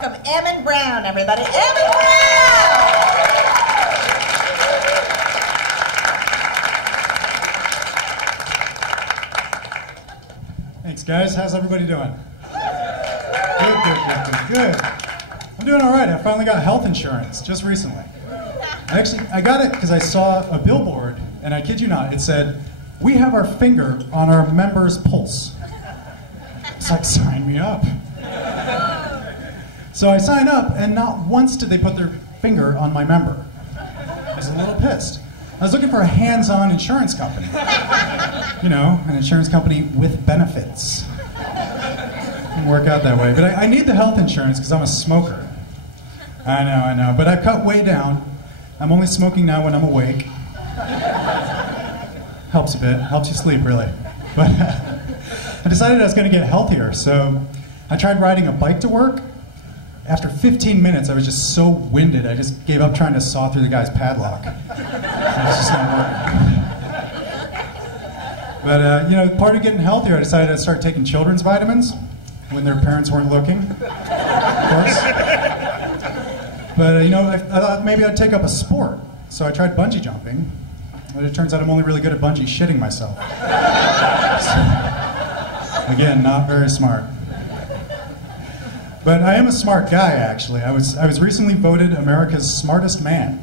From Ammon Brown, everybody. Ammon Brown! Thanks, guys. How's everybody doing? Good. I'm doing all right. I finally got health insurance just recently. I got it because I saw a billboard, and I kid you not, it said, "We have our finger on our member's pulse." It's like, sign me up. So I signed up, and not once did they put their finger on my member. I was a little pissed. I was looking for a hands-on insurance company. You know, an insurance company with benefits. Didn't work out that way. But I need the health insurance because I'm a smoker. I know. But I've cut way down. I'm only smoking now when I'm awake. Helps a bit. Helps you sleep, really. But I decided I was going to get healthier, so I tried riding a bike to work. After 15 minutes, I was just so winded, I just gave up trying to saw through the guy's padlock. It was just not working. But, you know, part of getting healthier, I decided to start taking children's vitamins when their parents weren't looking, of course. But, you know, I thought maybe I'd take up a sport. So I tried bungee jumping, but it turns out I'm only really good at bungee shitting myself. So, again, not very smart. But I am a smart guy, actually. I was recently voted America's smartest man.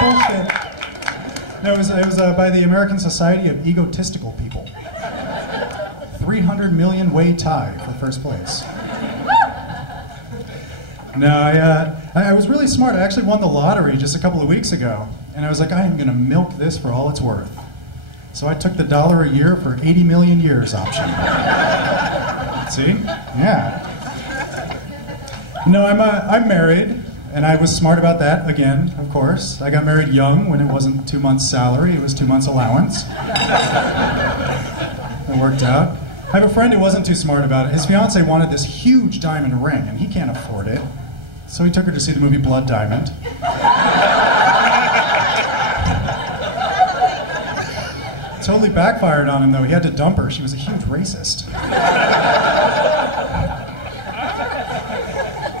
Bullshit. No, it was by the American Society of Egotistical People. 300 million way tie for first place. No, I was really smart. I actually won the lottery just a couple of weeks ago, and I was like, I am going to milk this for all it's worth. So I took the $1 a year for 80 million years option. See? Yeah. No, I'm married, and I was smart about that, again, of course. I got married young when it wasn't 2 months' salary, it was 2 months' allowance. It worked out. I have a friend who wasn't too smart about it. His fiancée wanted this huge diamond ring, and he can't afford it. So he took her to see the movie Blood Diamond. Totally backfired on him, though. He had to dump her. She was a huge racist.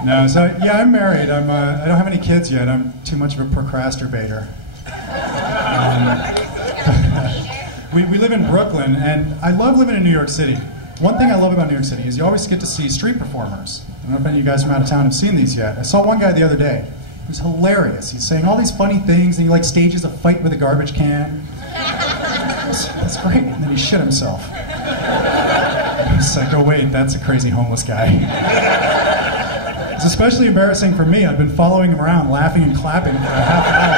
No, so yeah, I'm married. I don't have any kids yet. I'm too much of a procrastinator. We live in Brooklyn, and I love living in New York City. One thing I love about New York City is you always get to see street performers. I don't know if any of you guys from out of town have seen these yet. I saw one guy the other day. He was hilarious. He's saying all these funny things, and he like stages a fight with a garbage can. That's great. And then he shit himself. It's like, oh wait, that's a crazy homeless guy. It's especially embarrassing for me. I've been following him around, laughing and clapping for a half an hour.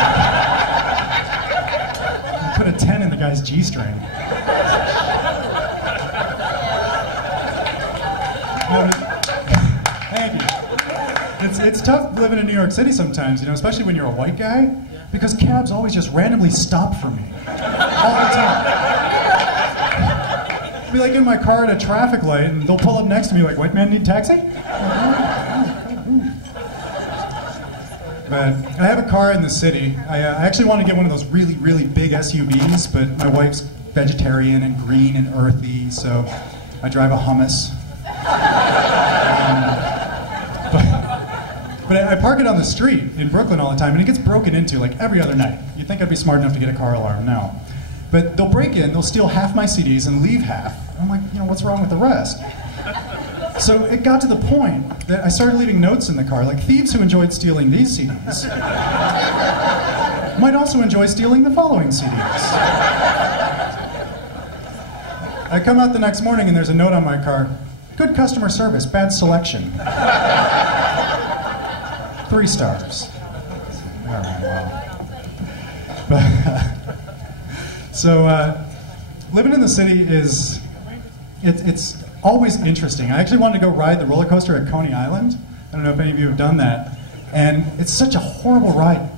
I put a 10 in the guy's G-string. Thank you. It's tough living in New York City sometimes, you know, especially when you're a white guy, because cabs always just randomly stop for me. All the time. I'll be like in my car at a traffic light, and they'll pull up next to me like, "White man need taxi?" But I have a car in the city. I actually want to get one of those really, really big SUVs, but my wife's vegetarian and green and earthy, so I drive a hummus. But I park it on the street in Brooklyn all the time, and it gets broken into like every other night. You'd think I'd be smart enough to get a car alarm, no. But they'll break in, they'll steal half my CDs and leave half. I'm like, you know, what's wrong with the rest? So it got to the point that I started leaving notes in the car, like thieves who enjoyed stealing these CDs might also enjoy stealing the following CDs. I come out the next morning and there's a note on my car, "Good customer service, bad selection." 3 stars. All right, wow. So living in the city is, it's always interesting. I actually wanted to go ride the roller coaster at Coney Island. I don't know if any of you have done that. And it's such a horrible ride.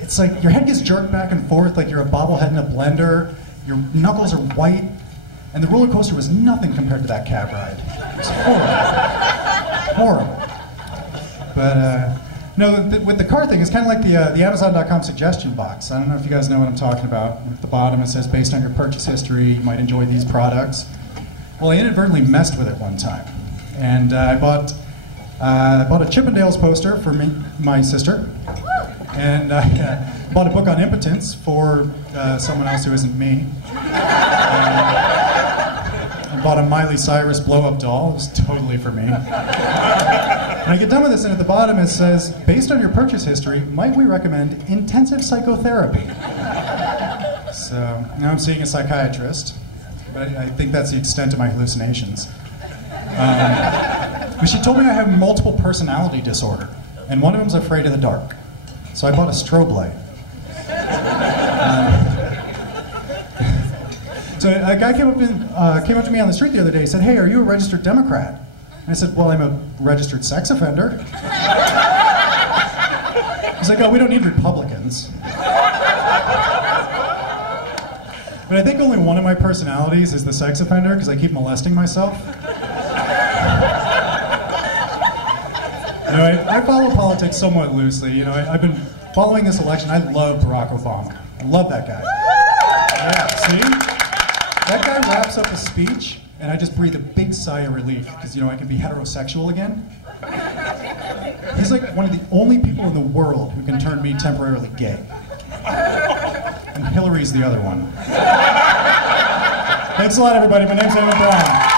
It's like your head gets jerked back and forth like you're a bobblehead in a blender. Your knuckles are white. And the roller coaster was nothing compared to that cab ride. It was horrible. Horrible. But no, with the car thing, it's kind of like the Amazon.com suggestion box. I don't know if you guys know what I'm talking about. At the bottom it says, based on your purchase history, you might enjoy these products. Well, I inadvertently messed with it one time. And I bought a Chippendales poster for my sister, and I bought a book on impotence for someone else who isn't me. I bought a Miley Cyrus blow-up doll. It was totally for me. When I get done with this, and at the bottom it says, based on your purchase history, might we recommend intensive psychotherapy? So now I'm seeing a psychiatrist, but I think that's the extent of my hallucinations. But she told me I have multiple personality disorder, and one of them's afraid of the dark. So I bought a strobe light. So a guy came up to me on the street the other day and said, "Hey, are you a registered Democrat?" And I said, "Well, I'm a registered sex offender." He's like, "Oh, we don't need Republicans." But I think only one of my personalities is the sex offender, because I keep molesting myself. You know, I follow politics somewhat loosely. You know, I've been following this election. I love Barack Obama. I love that guy. Yeah, see? That guy wraps up a speech, and I just breathe a big sigh of relief, because, you know, I can be heterosexual again. He's like one of the only people in the world who can turn me temporarily gay. And Hillary's the other one. Thanks a lot, everybody. My name's Ammon.